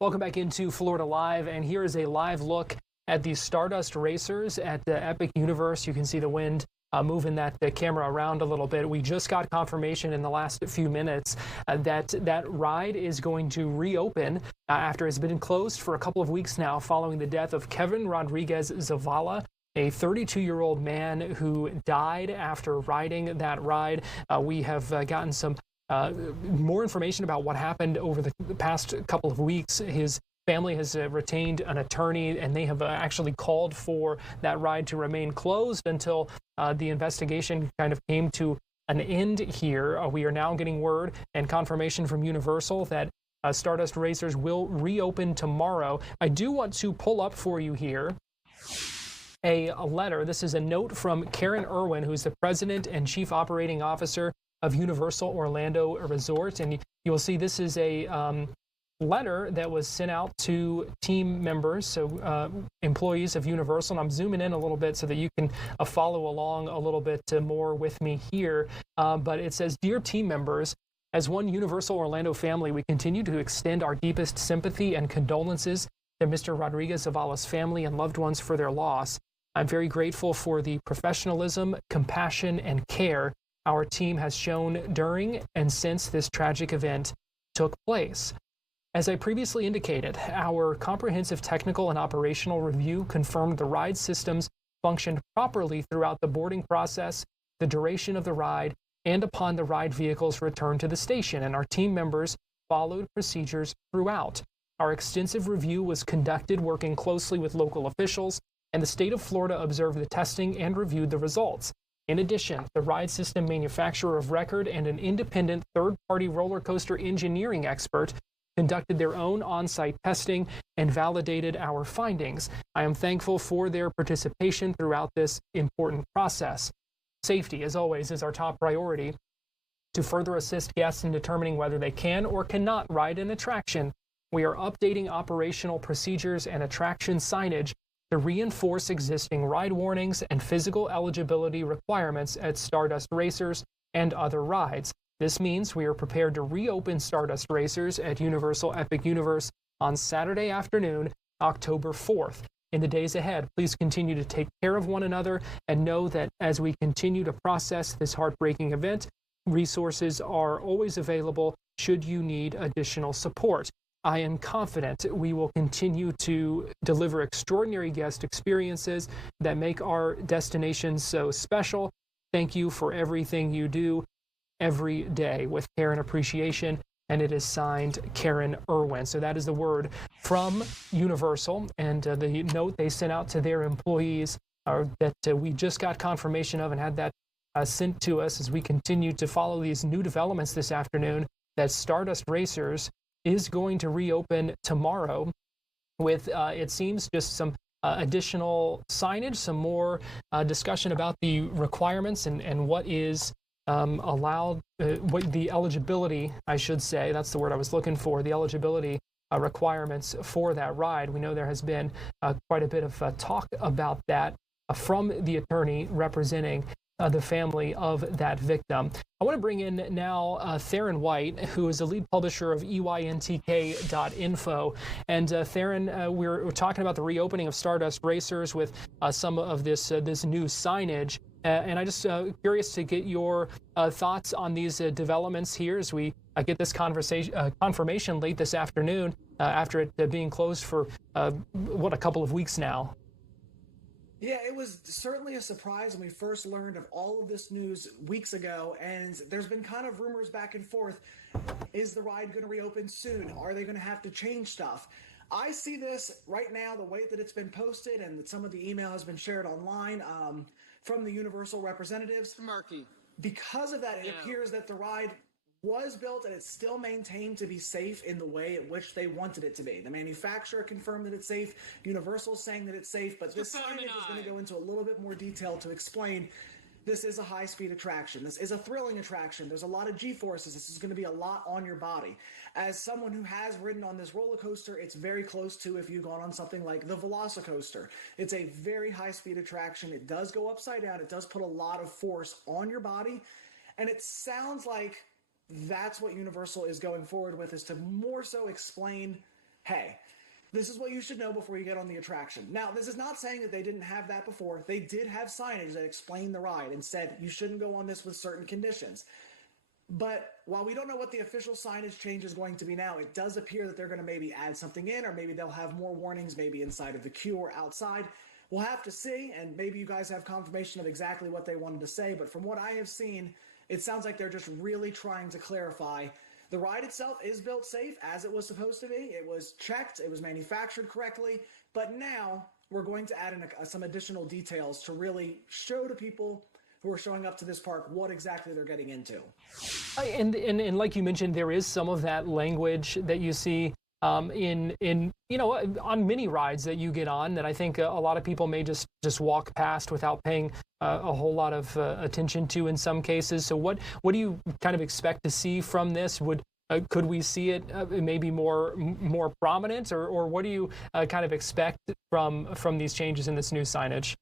Welcome back into Florida Live, and here is a live look at the Stardust Racers at the Epic Universe. You can see the wind moving the camera around a little bit. We just got confirmation in the last few minutes that ride is going to reopen after it's been closed for a couple of weeks now following the death of Kevin Rodriguez Zavala, a 32-year-old man who died after riding that ride. We have gotten some more information about what happened over the past couple of weeks. His family has retained an attorney, and they have actually called for that ride to remain closed until the investigation kind of came to an end here. We are now getting word and confirmation from Universal that Stardust Racers will reopen tomorrow. I do want to pull up for you here a letter. This is a note from Karen Irwin, who's the president and chief operating officer of Universal Orlando Resort. And you will see this is a letter that was sent out to team members, so employees of Universal. And I'm zooming in a little bit so that you can follow along a little bit more with me here. But it says, "Dear team members, as one Universal Orlando family, we continue to extend our deepest sympathy and condolences to Mr. Rodriguez Zavala's family and loved ones for their loss. I'm very grateful for the professionalism, compassion, and care our team has shown during and since this tragic event took place. As I previously indicated, our comprehensive technical and operational review confirmed the ride systems functioned properly throughout the boarding process, the duration of the ride, and upon the ride vehicle's return to the station, and our team members followed procedures throughout. Our extensive review was conducted working closely with local officials, and the state of Florida observed the testing and reviewed the results. In addition, the ride system manufacturer of record and an independent third-party roller coaster engineering expert conducted their own on-site testing and validated our findings. I am thankful for their participation throughout this important process. Safety, as always, is our top priority. To further assist guests in determining whether they can or cannot ride an attraction, we are updating operational procedures and attraction signage to reinforce existing ride warnings and physical eligibility requirements at Stardust Racers and other rides. This means we are prepared to reopen Stardust Racers at Universal Epic Universe on Saturday afternoon, October 4th. In the days ahead, please continue to take care of one another and know that as we continue to process this heartbreaking event, resources are always available should you need additional support. I am confident we will continue to deliver extraordinary guest experiences that make our destinations so special. Thank you for everything you do every day. With care and appreciation." And it is signed Karen Irwin. So that is the word from Universal, and the note they sent out to their employees that we just got confirmation of and had that sent to us as we continue to follow these new developments this afternoon, that Stardust Racers is going to reopen tomorrow with, it seems, just some additional signage, some more discussion about the requirements and what is allowed, what the eligibility, I should say, that's the word I was looking for, the eligibility requirements for that ride. We know there has been quite a bit of talk about that from the attorney representing the family of that victim. I want to bring in now Tharin White, who is the lead publisher of EYNTK.info. And Tharin, we're talking about the reopening of Stardust Racers with some of this new signage. And I just curious to get your thoughts on these developments here as we get this confirmation late this afternoon after it being closed for a couple of weeks now. Yeah, it was certainly a surprise when we first learned of all of this news weeks ago, and there's been kind of rumors back and forth. Is the ride going to reopen soon? Are they going to have to change stuff? I see this right now, the way that it's been posted and that some of the email has been shared online from the Universal representatives. Markey. Because of that, it appears that the ride was built and it's still maintained to be safe in the way at which they wanted it to be. The manufacturer confirmed that it's safe. Universal's saying that it's safe, but this signage is going to go into a little bit more detail to explain this is a high-speed attraction. This is a thrilling attraction. There's a lot of G-forces. This is going to be a lot on your body. As someone who has ridden on this roller coaster, it's very close to if you've gone on something like the Velocicoaster. It's a very high-speed attraction. It does go upside down. It does put a lot of force on your body, and it sounds like that's what Universal is going forward with, is to more so explain hey, this is what you should know before you get on the attraction. Now, this is not saying that they didn't have that before. They did have signage that explained the ride and said you shouldn't go on this with certain conditions. But while we don't know what the official signage change is going to be now, it does appear that they're going to maybe add something in, or maybe they'll have more warnings, maybe inside of the queue or outside. We'll have to see, and maybe you guys have confirmation of exactly what they wanted to say. But from what I have seen, it sounds like they're just really trying to clarify. The ride itself is built safe as it was supposed to be. It was checked. It was manufactured correctly. But now we're going to add in some additional details to really show to people who are showing up to this park what exactly they're getting into. And like you mentioned, there is some of that language that you see in on mini rides that you get on that I think a lot of people may just walk past without paying a whole lot of attention to in some cases. So what do you kind of expect to see from this? Could we see it maybe more prominent, or what do you kind of expect from these changes in this new signage?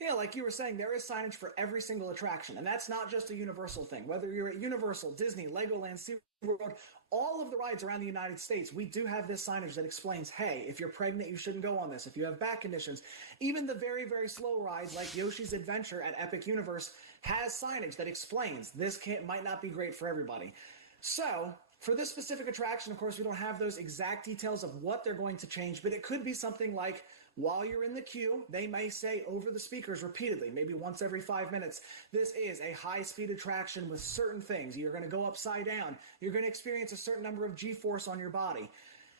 Yeah, like you were saying, there is signage for every single attraction, and that's not just a Universal thing. Whether you're at Universal, Disney, Legoland, SeaWorld, all of the rides around the United States, we do have this signage that explains, hey, if you're pregnant, you shouldn't go on this. If you have back conditions, even the very, very slow rides like Yoshi's Adventure at Epic Universe has signage that explains this might not be great for everybody. So for this specific attraction, of course, we don't have those exact details of what they're going to change, but it could be something like, while you're in the queue, they may say over the speakers repeatedly, maybe once every 5 minutes, this is a high-speed attraction with certain things. You're going to go upside down. You're going to experience a certain number of G-force on your body.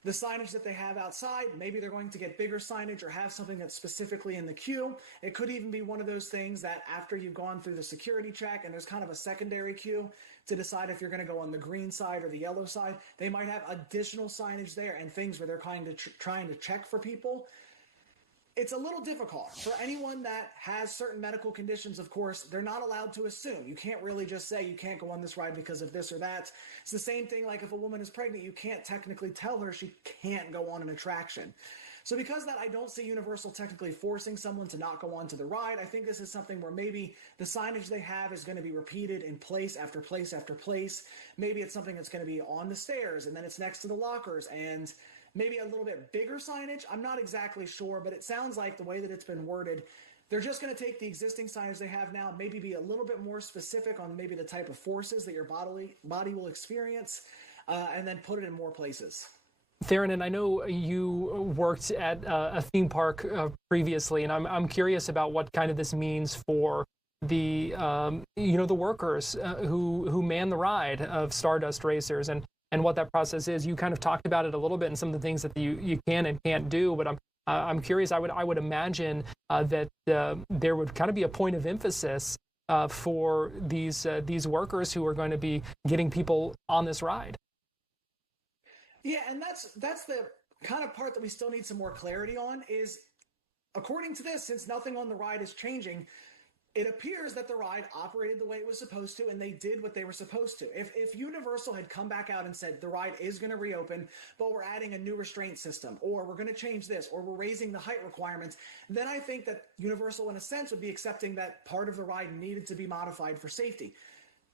The signage that they have outside, maybe they're going to get bigger signage or have something that's specifically in the queue. It could even be one of those things that after you've gone through the security check and there's kind of a secondary queue to decide if you're going to go on the green side or the yellow side, they might have additional signage there and things where they're trying to check for people. It's a little difficult. For anyone that has certain medical conditions, of course, they're not allowed to assume. You can't really just say you can't go on this ride because of this or that. It's the same thing like if a woman is pregnant, you can't technically tell her she can't go on an attraction. So because of that, I don't see Universal technically forcing someone to not go onto the ride. I think this is something where maybe the signage they have is going to be repeated in place after place after place. Maybe it's something that's going to be on the stairs and then it's next to the lockers and maybe a little bit bigger signage. I'm not exactly sure, but it sounds like the way that it's been worded, they're just going to take the existing signage they have now, maybe be a little bit more specific on maybe the type of forces that your body will experience, and then put it in more places. Tharin, and I know you worked at a theme park previously, and I'm curious about what kind of this means for the the workers who man the ride of Stardust Racers and what that process is. You kind of talked about it a little bit and some of the things that you can and can't do, but I'm curious. I would imagine that there would kind of be a point of emphasis for these workers who are going to be getting people on this ride. Yeah, and that's the kind of part that we still need some more clarity on is, according to this, since nothing on the ride is changing, it appears that the ride operated the way it was supposed to, and they did what they were supposed to. If Universal had come back out and said the ride is going to reopen, but we're adding a new restraint system, or we're going to change this, or we're raising the height requirements, then I think that Universal, in a sense, would be accepting that part of the ride needed to be modified for safety.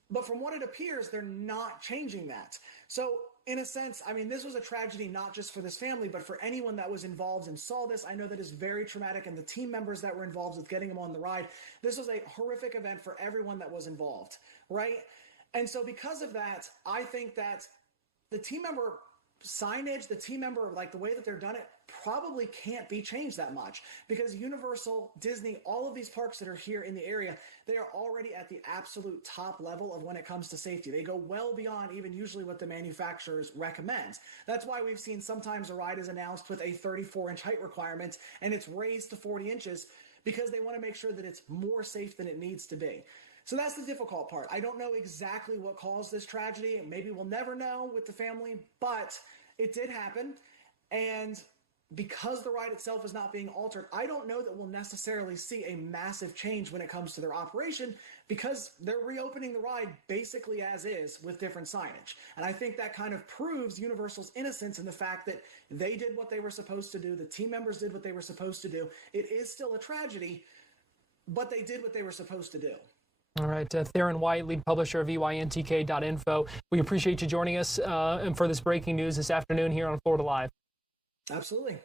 But from what it appears, they're not changing that. So, in a sense, I mean, this was a tragedy not just for this family, but for anyone that was involved and saw this. I know that is very traumatic, and the team members that were involved with getting them on the ride. This was a horrific event for everyone that was involved, right? And so because of that, I think that the team member signage, the team member, like the way that they're done it, probably can't be changed that much because Universal, Disney, all of these parks that are here in the area, they are already at the absolute top level of when it comes to safety. They go well beyond even usually what the manufacturers recommend. That's why we've seen sometimes a ride is announced with a 34-inch height requirement and it's raised to 40 inches because they want to make sure that it's more safe than it needs to be. So that's the difficult part. I don't know exactly what caused this tragedy. Maybe we'll never know with the family, but it did happen. And because the ride itself is not being altered, I don't know that we'll necessarily see a massive change when it comes to their operation because they're reopening the ride basically as is with different signage. And I think that kind of proves Universal's innocence in the fact that they did what they were supposed to do. The team members did what they were supposed to do. It is still a tragedy, but they did what they were supposed to do. All right, Tharin White, lead publisher of EYNTK.info. We appreciate you joining us and for this breaking news this afternoon here on Florida Live. Absolutely.